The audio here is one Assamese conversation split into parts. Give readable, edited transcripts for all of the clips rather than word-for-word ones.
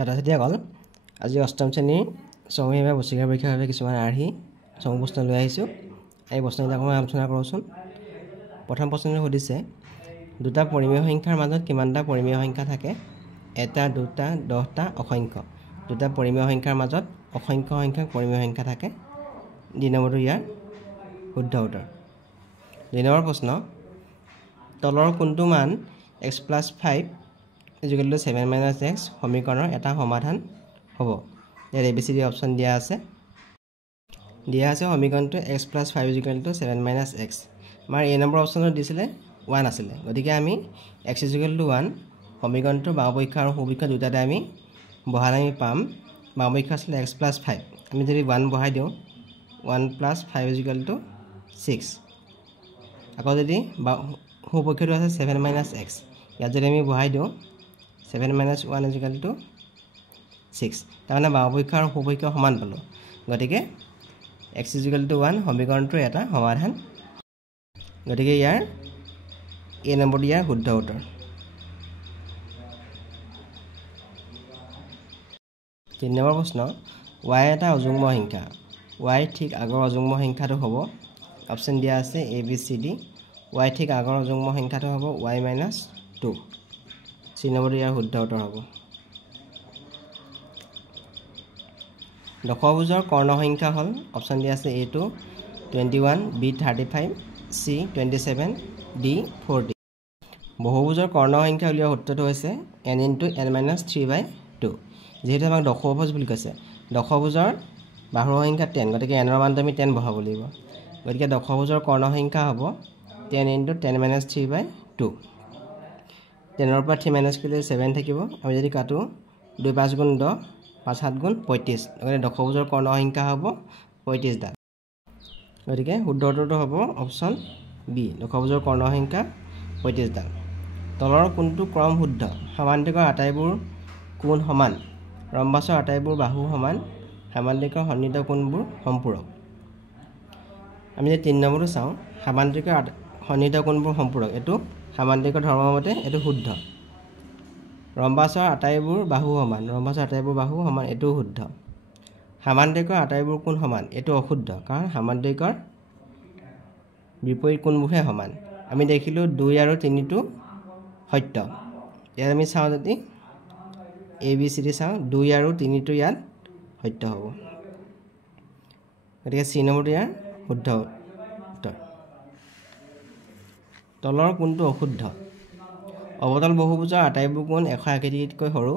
ছাত্ৰ-ছাত্ৰীসকল আজি অষ্টম শ্ৰেণীৰ ছমহীয়া বছৰীয়া পৰীক্ষাৰ বাবে কিছুমান আৰ্হি চমু প্ৰশ্ন লৈ আহিছোঁ। এই প্ৰশ্নবিলাক মই আলোচনা কৰোঁচোন। প্ৰথম প্ৰশ্নটো সুধিছে, দুটা পৰিমেয় সংখ্যাৰ মাজত কিমানটা পৰিমেয় সংখ্যা থাকে? এটা, দুটা, 10টা, অসংখ্য। দুটা পৰিমেয় সংখ্যাৰ মাজত অসংখ্য সংখ্যক পৰিমেয় সংখ্যা থাকে। 2 নম্বৰটো ইয়াৰ শুদ্ধ উত্তৰ। 2 নম্বৰ প্ৰশ্ন, তলৰ কোনটো মান x + 5 = 7 - x সমীকৰণৰ এটা সমাধান হ'ব? ইয়াত ABCD অপশ্যন দিয়া আছে। সমীকৰণটো x + 5 = 7 - x। আমাৰ A নম্বৰ অপশ্যনত দিছিলে 1 আছিলে, গতিকে আমি x = 1 সমীকৰণটোৰ বাওঁপক্ষ আৰু সোঁপক্ষ দুটাতে আমি বহালে আমি পাম বাওঁপক্ষ আছিলে x + 5। আমি যদি 1 বহাই দিওঁ 1 + 5 = 6। আকৌ যদি সোঁপক্ষটো আছে 7 - x, ইয়াত যদি আমি বহাই দিওঁ 7 - 1 = 6। তাৰমানে বাওঁপক্ষ আৰু সোঁপক্ষ সমান পালোঁ, গতিকে x = 1 সমীকৰণটোৰ এটা সমাধান। গতিকে ইয়াৰ A নম্বৰটো ইয়াৰ শুদ্ধ উত্তৰ। 3 নম্বৰ প্ৰশ্ন, y এটা অযুগ্ম সংখ্যা, y ঠিক আগৰ অযুগ্ম সংখ্যাটো হ'ব। অপশ্যন দিয়া আছে ABCD। y ঠিক আগৰ অযুগ্ম সংখ্যাটো হ'ব y - 2। C নম্বৰটো ইয়াৰ শুদ্ধ উত্তৰ হ'ব। দশভুজৰ কৰ্ণ সংখ্যা হ'ল, অপশ্যন দিয়া আছে A2 21, B 35, C 27, D 40। বহুভুজৰ কৰ্ণ সংখ্যা উলিওৱা সূত্ৰটো হৈছে n × n - 3/2। যিহেতু আমাক দশভুজ বুলি কৈছে, দশভুজৰ বাহুৰ সংখ্যা 10, গতিকে n ৰ মানটো আমি 10 বহাব লাগিব। গতিকে দশভুজৰ কৰ্ণ সংখ্যা হ'ব 10 × 10 - 3/2। 10ৰ পৰা 3 মাইনাছ কৰিলে 7 থাকিব। আমি যদি কাটো 2 × 5 × 10, 5 × 7 × 35। গতিকে দশভুজৰ কৰ্ণ সংখ্যা হ'ব 35ডাল। গতিকে শুদ্ধ উত্তৰটো হ'ব অপশ্যন B, দশভুজৰ কৰ্ণ সংখ্যা 35ডাল। তলৰ কোনটো ক্ৰম শুদ্ধ? সামান্তৰিকৰ আটাইবোৰ কোণ সমান, ৰম্বাছৰ আটাইবোৰ বাহু সমান, সামান্তৰিকৰ সন্নিহিত কোণবোৰ সম্পূৰক। আমি যদি 3 নম্বৰটো চাওঁ, সামান্তৰিকৰ সন্নিহিত কোণবোৰ সম্পূৰক, এইটো সামান্তৰিকৰ ধৰ্মৰ মতে এইটো শুদ্ধ। ৰম্বাছৰ আটাইবোৰ বাহু সমান, ৰম্বাছৰ আটাইবোৰ বাহু সমান, এইটোও শুদ্ধ। সামান্তৰিকৰ আটাইবোৰ কোণ সমান, এইটো অশুদ্ধ, কাৰণ সামান্তৰিকৰ বিপৰীত কোণবোৰহে সমান। আমি দেখিলোঁ 2 আৰু 3টো সত্য। ইয়াত আমি চাওঁ যদি ABCD চাওঁ, 2 আৰু 3টো ইয়াত সত্য হ'ব। গতিকে C নম্বৰটো ইয়াৰ শুদ্ধ উত্তৰ। তলৰ কোণটো অশুদ্ধ? অৱতল বহুভুজৰ আটাইবোৰ কোণ 180 ডিগ্ৰীতকৈ সৰু,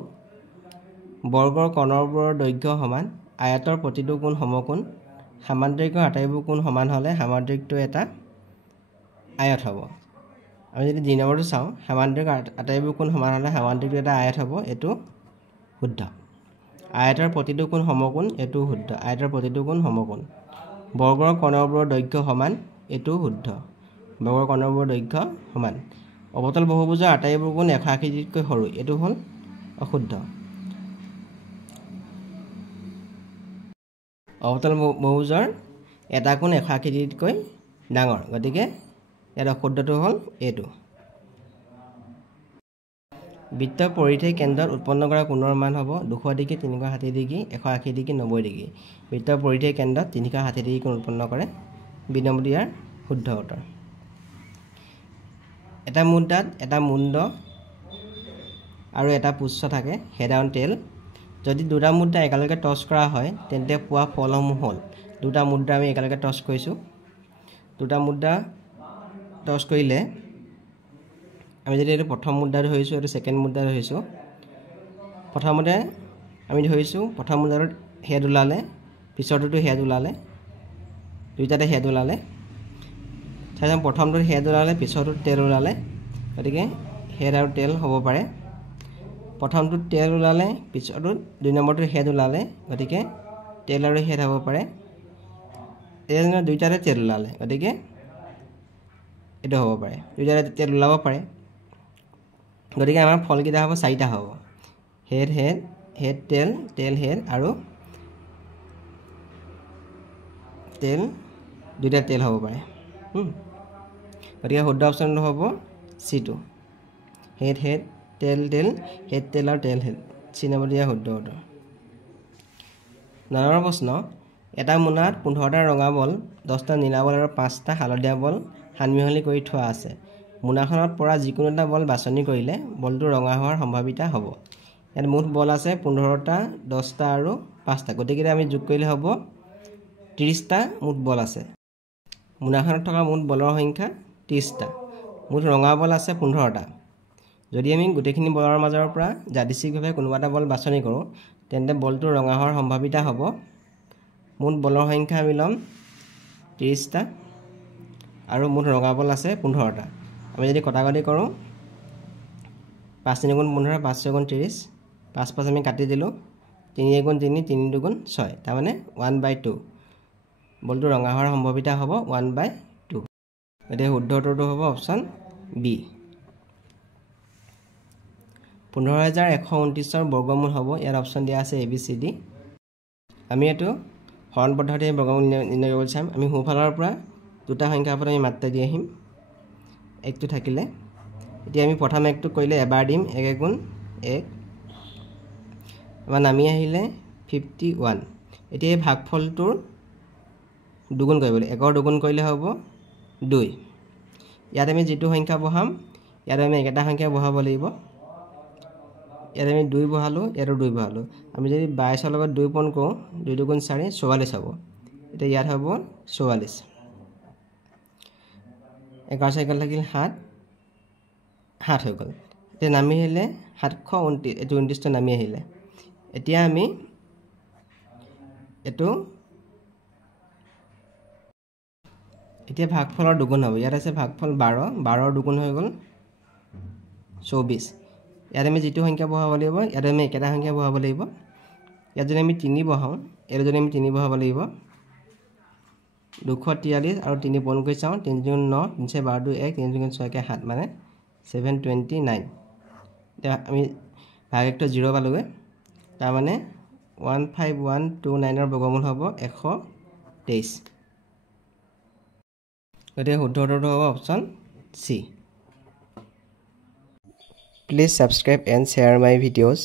বৰ্গৰ কৰ্ণবোৰৰ দৈৰ্ঘ্য সমান, আয়তৰ প্ৰতিটো কোণ সমকোণ, সামান্তৰিকৰ আটাইবোৰ কোণ সমান হ'লে সামান্তৰিকটো এটা আয়ত হ'ব। আমি যদি 2 নম্বৰটো চাওঁ, সামান্তৰিকৰ আটাইবোৰ কোণ সমান হ'লে সামান্তৰিকটো এটা আয়ত হ'ব, এইটো শুদ্ধ। আয়তৰ প্ৰতিটো কোণ সমকোণ, এইটো শুদ্ধ, আয়তৰ প্ৰতিটো কোণ সমকোণ। বৰ্গৰ কৰ্ণবোৰৰ দৈৰ্ঘ্য সমান, এইটো শুদ্ধ, বৰ্গৰ কৰ্ণবোৰৰ দৈৰ্ঘ্য সমান। অৱতল বহুভুজৰ আটাইবোৰ কোণ 180 ডিগ্ৰীতকৈ সৰু, এইটো হ'ল অশুদ্ধ। অৱতল বহুভুজৰ এটা কোণ 180 ডিগ্ৰীতকৈ ডাঙৰ, গতিকে ইয়াত অশুদ্ধটো হ'ল এইটো। বৃত্তৰ পৰিধেয় কেন্দ্ৰত উৎপন্ন কৰা কোণৰ মান হ'ব 200 ডিগ্ৰী, 360 ডিগ্ৰী, 180 ডিগ্ৰী, 90 ডিগ্ৰী। বৃত্তৰ পৰিধেয় কেন্দ্ৰত 360 ডিগ্ৰী কোণ উৎপন্ন কৰে। B নম্বৰটো ইয়াৰ শুদ্ধ উত্তৰ। এটা মুদ্ৰাত এটা মুণ্ড আৰু এটা পুচ্ছ থাকে, হেড আৰু টেইল। যদি দুটা মুদ্ৰা একেলগে টছ কৰা হয় তেন্তে পোৱা ফলসমূহ হ'ল, দুটা মুদ্ৰা আমি একেলগে টছ কৰিছোঁ, দুটা মুদ্ৰা টছ কৰিলে আমি যদি এইটো প্ৰথম মুদ্ৰা ধৰিছোঁ, এইটো ছেকেণ্ড মুদ্ৰা ধৰিছোঁ। প্ৰথমতে আমি ধৰিছোঁ প্ৰথম মুদ্ৰাটোত হেড ওলালে, পিছৰটোতো হেড ওলালে, দুইটাতে হেড ওলালে। তাৰপিছত প্ৰথমটোত হেড ওলালে, পিছৰটোত টেইল ওলালে, গতিকে হেড আৰু টেইল হ'ব পাৰে। প্ৰথমটোত টেইল ওলালে, পিছৰটোত 2 নম্বৰটোত হেড ওলালে, গতিকে টেইল আৰু হেড হ'ব পাৰে। দুইটাতে টেইল ওলালে, গতিকে এইটো হ'ব পাৰে, দুইটাতে টেইল ওলাব পাৰে। গতিকে আমাৰ ফলকেইটা হ'ব 4টা হ'ব, head head, head tail, tail head আৰু টেইল, দুইটা টেইল হ'ব পাৰে। গতিকে শুদ্ধ অপশ্যনটো হ'ব C2, head head, tail tail, head tail আৰু টেইল হেড। চি নম্বৰ দিয়া শুদ্ধ উত্তৰ 9 নম্বৰ প্ৰশ্ন এটা মোনাত 15টা ৰঙা বল 10টা নীলা বল আৰু 5টা হালধীয়া বল সানমিহলি কৰি থোৱা আছে মোনাখনত পৰা যিকোনো এটা বল বাছনি কৰিলে বলটো ৰঙা হোৱাৰ সম্ভাৱিতা হ'ব ইয়াত মুঠ বল আছে 15টা 10টা আৰু 5টা গতিকে আমি যোগ কৰিলে হ'ব 30টা মুঠ বল আছে মোনাখনত থকা মুঠ বলৰ সংখ্যা 30টা মুঠ ৰঙা বল আছে 15টা যদি আমি গোটেইখিনি বলৰ মাজৰ পৰা যাদৃচ্ছিকভাৱে কোনোবা এটা বল বাছনি কৰোঁ তেন্তে বলটো ৰঙা হোৱাৰ সম্ভাৱিতা হ'ব মুঠ বলৰ সংখ্যা আমি ল'ম 30টা আৰু মুঠ ৰঙা বল আছে 15টা আমি যদি কটাকটি কৰোঁ 5 3 গুণ 15 5 6 গুণ 30 5 5 আমি কাটি দিলোঁ 3 গুণ 3 3 2 গুণ 6 তাৰমানে 1/2 বলটো ৰঙা হোৱাৰ সম্ভাৱিতা হ'ব 1/2 এতিয়া শুদ্ধ উত্তৰটো হ'ব অপশ্যন বি 15129 বৰ্গমূল হ'ব ইয়াৰ অপশ্যন দিয়া আছে এ বি চি ডি আমি এইটো হৰণ পদ্ধতিৰে বৰ্গমূল নিৰ্ণয় কৰিবলৈ চাম আমি সোঁফালৰ পৰা দুটা সংখ্যাৰ ওপৰত আমি মাত্ৰা দি আহিম একটো থাকিলে এতিয়া আমি প্ৰথম একটো কৰিলে এবাৰ দিম 1 গুণ 1 আমাৰ নামি আহিলে 51 এতিয়া এই ভাগফলটোৰ দুগুণ কৰিব লাগিব 1ৰ দুগুণ কৰিলে হ'ব 2 ইয়াত আমি যেটো সংখ্যা বহাম ইয়াত আমি একেটা সংখ্যা বহাব লাগিব ইয়াত আমি 2 বহালো ইয়াত 2 বহালো আমি যদি 22 ৰ লগত 2 পূৰণ কৰোঁ 2 2 গুণ 4 44 হ'ব এতিয়া ইয়াত হ'ব 44 11 চাইকেল থাকিল 7 হৈ গ'ল এতিয়া নামি আহিলে 729 এইটো 29টা নামি আহিলে এতিয়া আমি এইটো এতিয়া ভাগফলৰ দুগুণ হ'ব ইয়াত আছে ভাগফল 12 ৰ দুগুণ হৈ গ'ল 24 ইয়াত আমি যেটো সংখ্যা বহাব লাগিব ইয়াত আমি একেটা সংখ্যা বহাব লাগিব ইয়াত যদি আমি 3 বহাওঁ ইয়াত যদি আমি 3 বহাব লাগিব 243 আৰু 3 পূৰণ কৰি চাওঁ 3 গুণ 9 3 12 1 3 গুণ 6 7 মানে 729 এতিয়া আমি ভাগ একটো 0 পালোগে তাৰ মানে 15129 ৰ বৰ্গমূল হ'ব 123 গতিকে শুদ্ধ উত্তৰটো হ'ব option C Please subscribe and share my videos.